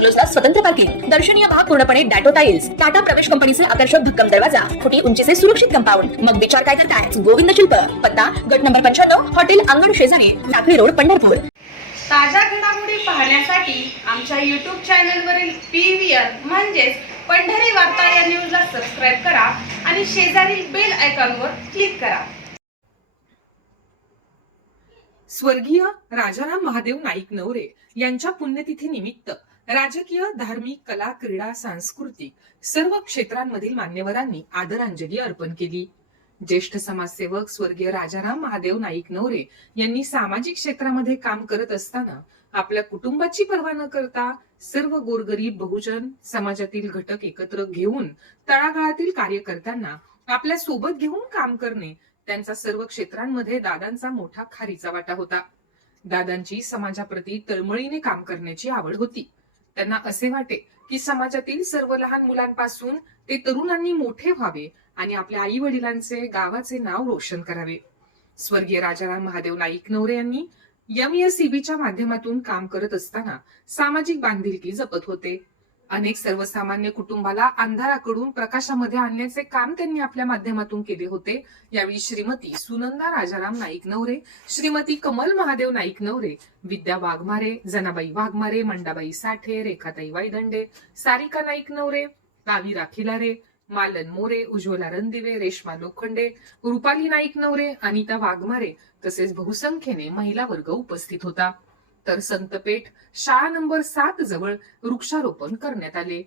बंगलोजला स्वतंत्र पार्किंग दर्शनीय भाग पूर्णपणे डॅटो टाइल्स टाटा प्रवेश कंपनीचे आकर्षक भक्कम दरवाजा फुटी उंचीचे सुरक्षित कंपाऊंड. मग विचार काय करताय? गोविंद शिल्प. पत्ता गट नंबर पंच्याण्णव हॉटेल अंगण शेजारी लाकडी रोड पंढरपूर. ताज्या घडामोडी पाहण्यासाठी आमच्या यूट्यूब चॅनलवरील पी व्ही आर म्हणजेच पंढरी वार्ता या न्यूजला सबस्क्राईब करा आणि शेजारील बेल आयकॉनवर क्लिक करा. स्वर्गीय राजाराम महादेव नाईक नवरे यांच्या पुण्यतिथी निमित्त राजकीय धार्मिक कला क्रीडा सांस्कृतिक सर्व क्षेत्रांमधील मान्यवरांनी आदरांजली अर्पण केली. ज्येष्ठ समाजसेवक स्वर्गीय राजाराम महादेव नाईक नवरे यांनी सामाजिक क्षेत्रामध्ये काम करत असताना आपल्या कुटुंबाची पर्वा न करता सर्व गोरगरीब बहुजन समाजातील घटक एकत्र घेऊन तळागाळातील कार्यकर्त्यांना आपल्यासोबत घेऊन काम करणे त्यांचा सर्व क्षेत्रांमध्ये दादांचा मोठा खारीचा वाटा होता. दादांची समाजाप्रती तळमळीने काम करण्याची आवड होती. त्यांना असे वाटे की समाजातील सर्व लहान मुलांपासून ते तरुणांनी मोठे व्हावे आणि आपल्या आई वडिलांचे गावाचे नाव रोशन करावे. स्वर्गीय राजाराम महादेव नाईक नवरे यांनी एमएसईबीच्या माध्यमातून काम करत असताना सामाजिक बांधिलकी जपत होते. अनेक सर्वसामान्य कुटुंबाला अंधाराकडून प्रकाशामध्ये आणण्याचे काम त्यांनी आपल्या माध्यमातून केले होते. यावेळी श्रीमती सुनंदा राजाराम नाईक नवरे श्रीमती कमल महादेव नाईक नवरे विद्या वाघमारे जनाबाई वाघमारे मंडाबाई साठे रेखाताई वायदंडे सारिका नाईक नवरे कावी राखिलारे मालन मोरे उज्ज्वला रणदिवे रेश्मा लोखंडे रुपाली नाईक नवरे अनिता वाघमारे तसेच बहुसंख्येने महिला वर्ग उपस्थित होता. तर संतपेठ शाळा नंबर सात जवळ वृक्षारोपण करण्यात आले.